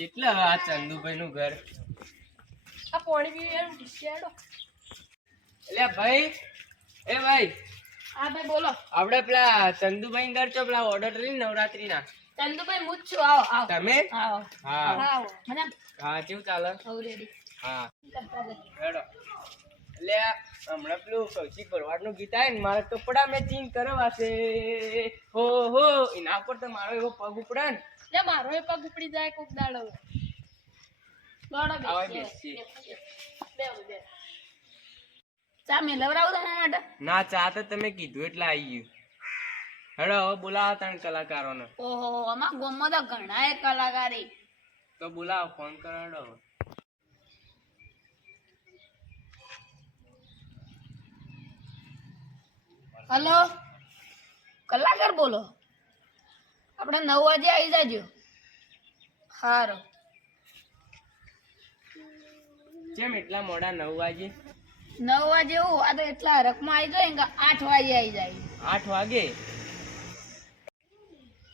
કેટલા આ ચંદુભાઈ નું ઘર આ પાણી પીવી એમ ડિસ્યાડો એટલે ભાઈ એ ભાઈ હા ભાઈ બોલો આપણે પેલા ચંદુભાઈ ઘર છો પેલા ઓર્ડર કરી નવરાત્રી ના ચંદુભાઈ હું જ છું આવો આવો તમે આવો હા આવો મને હા કેવું ચાલે ઓલરેડી હા કરતા જઈએ. હેડો એટલે હમણાં પેલું કૌશિક ભરવાડ નું ગીત આવે ને મારે કપડા મેચિંગ કરવા છે હો હો એના પર તો મારો એવો પગ ઉપડે ને લે મારો એ પગ ઉપડી જાય કોક દાડો દોડો આવા બેસી બેસી. બે ચા મેલવરાવું તમારા માટે ના ચા તો તમે કીધું એટલે આવી ગયું હેડો હવે બોલાવો 3 કલાકારોને ઓહો આમાં ગોમમાં તો ઘણા એ કલાકારી તો બોલાવો ફોન કરો હેડો હલો કલાકાર બોલો આપણે 9 વાગે આવી જાજો હારું કેમ એટલા મોડા 9 વાગે 9 વાગે એવું આ તો એટલા હરકમાં આવી જાય ને 8 વાગે આવી જાય 8 વાગે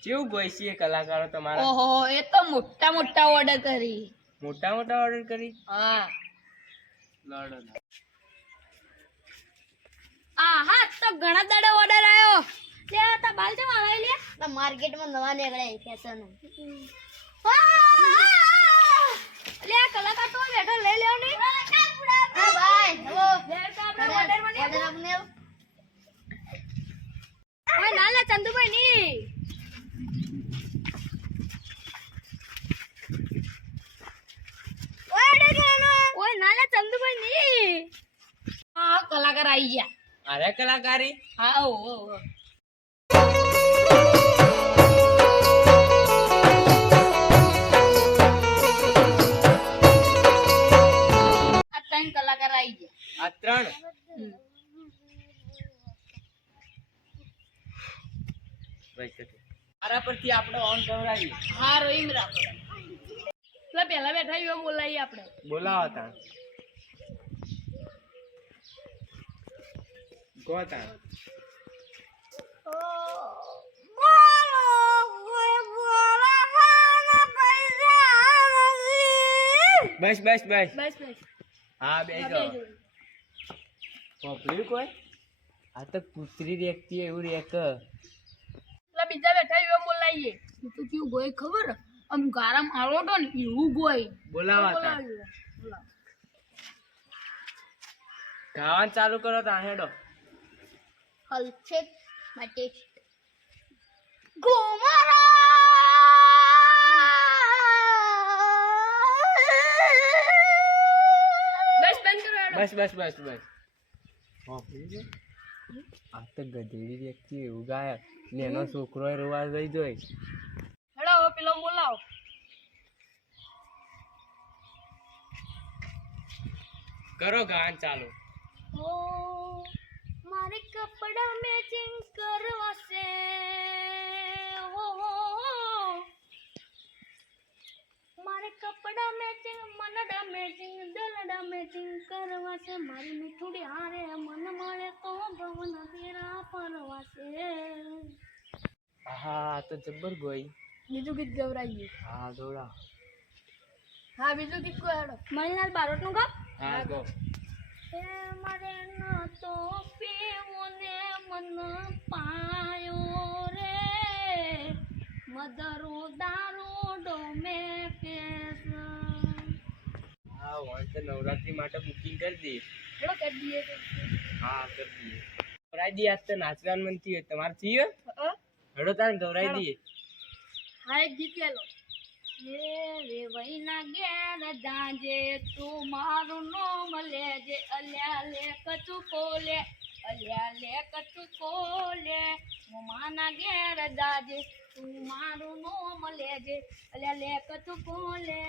કેવું બેસીએ કલાકારો તમારા ઓહો એ તો મોટા મોટા ઓર્ડર કરી મોટા મોટા ઓર્ડર કરી હા લડો હા તો ઘણા દાડા ઓર્ડર આવ્યો લે તા બાલ જમ આવે લે તો માર્કેટમાં નવા નીકળ્યા ફેશન લે કલાકાર તો બેઠો લઈ લેવ નહીં હા ભાઈ હેલો લે તો આપણે ઓર્ડર મને ઓર્ડર આપને ઓય ના લે ચંદુભાઈ ની ઓર્ડર કરવાનો ઓય ના લે ચંદુભાઈ ની હા કલાકાર આવી ગયા અરે કલાકારી હા ઓ આ 3 કલાકાર આવી ગયા આ 3 મારા પરથી આપણે ઓન કરાવી હા રોઈમ રાખો એટલે પહેલા બેઠા એવો બોલાવીએ આપણે બોલાવો તા ગોતા બસ બસ બસ બસ બસ હા બેજો કોપલી કોઈ આ તો કૂતરી રેકતી એવું રેક એટલે બીજા બેઠા એવો બોલાવીએ તો કેવું ગોય ખબર આમ ગારામ આળોટો ને એવું ગોય બોલાવા તા ગાવાનું ચાલુ કરો તા હેડો હલચે માટે ગોમારા બસ બંધ કરો હેડો બસ બસ બસ બસ આ તો ગધેડી વ્યક્તિ એવું ગાય ને એનો છોકરો રોવા જઈ જોઈ હેડો હવે પેલો બોલાવો કરો ગાન ચાલુ ઓ મારે કપડા મેચિંગ કરવા છે હો મારે કપડા મેચિંગ મનડા મેચિંગ દલડા મેચિંગ કરવા છે મારી મીઠુડી હારે મન મળે તો ભવન તેરા પરવા છે હા તો જબ્બર ગોઈ બીજું ગીત ગવરાઈએ હા દોડા હા બીજું ગીત કોઈ હેડો મણીલાલ બારોટનું ગાવ હા ગો એ મારે ન તો પીવોને મન પાયો રે મદરો દારૂ ડોમે કેસ હા વાંચ નવરાત્રી માટે બુકિંગ કરી દે હેડો કરી દઈએ હા કરી દઈએ ગવરાઈ દઈએ આજ તો નાચવાનું મન થયું તમારે થયું હેડો તારે ગવરાઈ દઈએ હા એક ગીત ગાલો એ રે વૈના ઘેર જાજે તું મારું નામ લેજે અલ્યા લે કચું કોલે અલ્યા લે કચું કોલે હું માના ઘેર જાજે તું મારું નામ લેજે અલ્યા લે કચું કોલે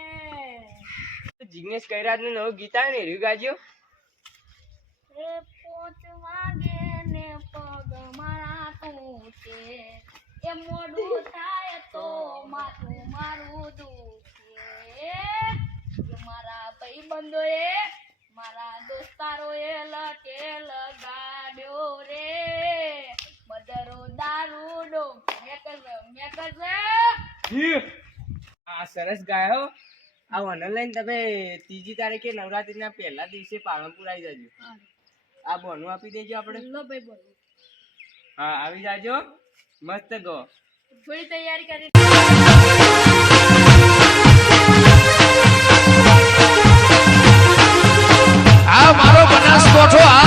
જિગ્નેશ કૈરાજ નું નવું ગીત આવે ને રહ્યું ગાજો એ 5 વાગે ને પગ મારા તૂટે એ મોડું થાય તો માથું મારું દુખે એ મારા ભાઈબંધોએ મારા દોસ્તારોએ લટે લગાડ્યો રે મદરો દારૂડો મેકર આ સરસ ગાયો. આ વનર લઈને તમે 3જી તારીખે નવરાત્રીના પહેલા દિવસે પાલનપુર આવી જજો. આ બોનું આપી દેજો આપણે. લો ભાઈ બોલો. હા આવી જાજો. મસ્ત ગો. થોડી તૈયારી કરી. આ મારો બનાસકોઠો આ